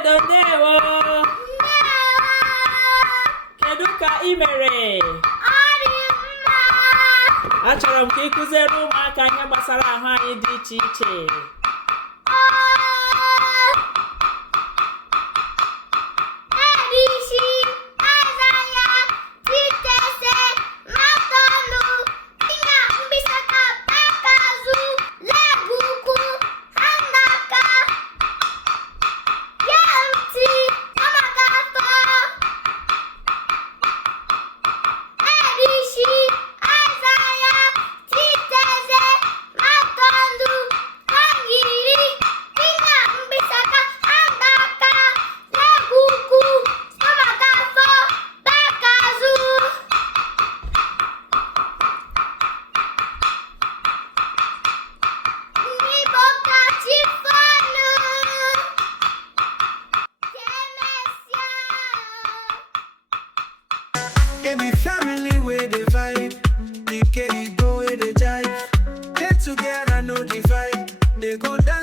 Edo ndewo. Kedu ka ị mere? Achọrọ m ka ị kụziere ụmụaka ihe gbasara ahụ anyị dị iche iche. Every family with the vibe, the K go with the jive. Get together, no divide. They go down.